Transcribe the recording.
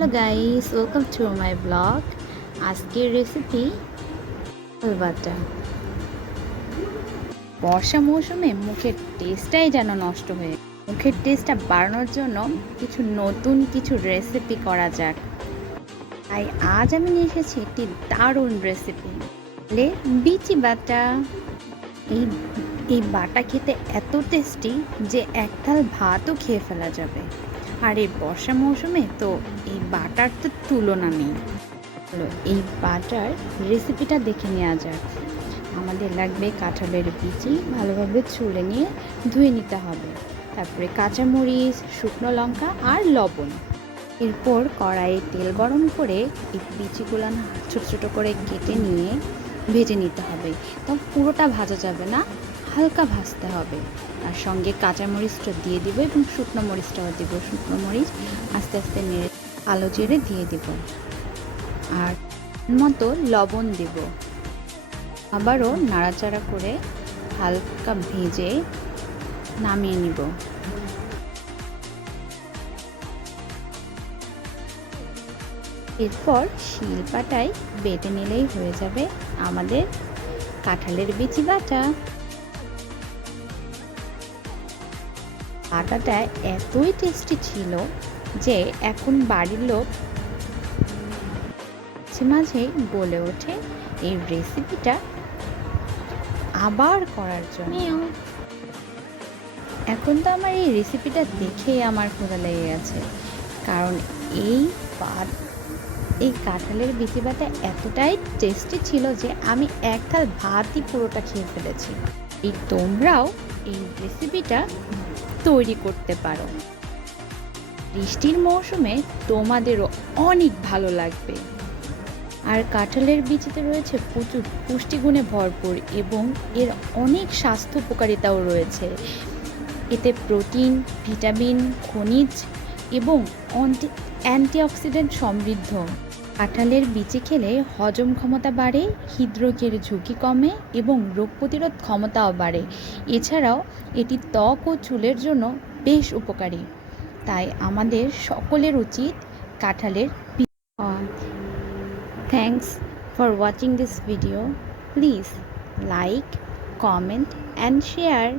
Hello guys, welcome to my blog. আজকের recipe বাটা। বর্ষা মৌসুমে মুখের টেস্টটাই যেন নষ্ট হয়ে, মুখের টেস্টটা বাড়ানোর জন্য কিছু রেসিপি করা যাক। তাই আজ আমি নিয়ে এসেছি একটি দারুণ রেসিপি, বিচি বাটা। এই এই বাটা খেতে এত টেস্টি যে এক থাল ভাতও খেয়ে ফেলা যাবে। আর এই বর্ষা মৌসুমে তো এই বাটার তো তুলনা নেই। এই বাটার রেসিপিটা দেখে নেওয়া যাক। আমাদের লাগবে কাঁঠালের বিচি, ভালোভাবে ছুলে নিয়ে ধুয়ে নিতে হবে। তারপরে কাঁচামরিচ, শুকনো লঙ্কা আর লবণ। এরপর কড়াইয়ে তেল গরম করে এই বিচিগুলো ছোটো ছোটো করে কেটে নিয়ে ভেজে নিতে হবে। তো পুরোটা ভাজা যাবে না, হালকা ভাজতে হবে। আর সঙ্গে কাঁচামরিচটা দিয়ে দিব এবং শুকনো মরিচটাও দিব। শুকনো মরিচ আস্তে আস্তে নেড়ে কালো জিরে দিয়ে দিব আর মতো লবণ দেব। আবারও নাড়াচাড়া করে হালকা ভেজে নামিয়ে নিব। এরপর শিলপাটায় বেটে নিলেই হয়ে যাবে আমাদের কাঁঠালের বিচি বাটা। বাটাটা এতই টেস্টি ছিল যে এখন বাড়ির লোক মাঝে বলে ওঠে এই রেসিপিটা আবার করার জন্য। এখন তো আমার এই রেসিপিটা দেখেই আমার ক্ষুধা লেগে গেছে, কারণ এই কাঁঠালের বিচি বাটা এতটাই টেস্টি ছিল যে আমি এক থাল ভাতই পুরোটা খেয়ে ফেলেছি। তোমরাও এই রেসিপিটা তৈরি করতে পারো। বৃষ্টির মৌসুমে তোমাদেরও অনেক ভালো লাগবে। আর কাঁঠালের বিচিতে রয়েছে প্রচুর পুষ্টিগুণে ভরপুর এবং এর অনেক স্বাস্থ্য উপকারিতাও রয়েছে। এতে প্রোটিন, ভিটামিন, খনিজ এবং অ্যান্টিঅক্সিডেন্ট সমৃদ্ধ। কাঁঠালের বিচি খেলে হজম ক্ষমতা বাড়ে, হৃদরোগের ঝুঁকি কমে এবং রোগ প্রতিরোধ ক্ষমতাও বাড়ে। এছাড়াও এটি ত্বক ও চুলের জন্য বেশ উপকারী। তাই আমাদের সকলের উচিত কাঁঠালের Thanks for watching this video. Please like, comment and share.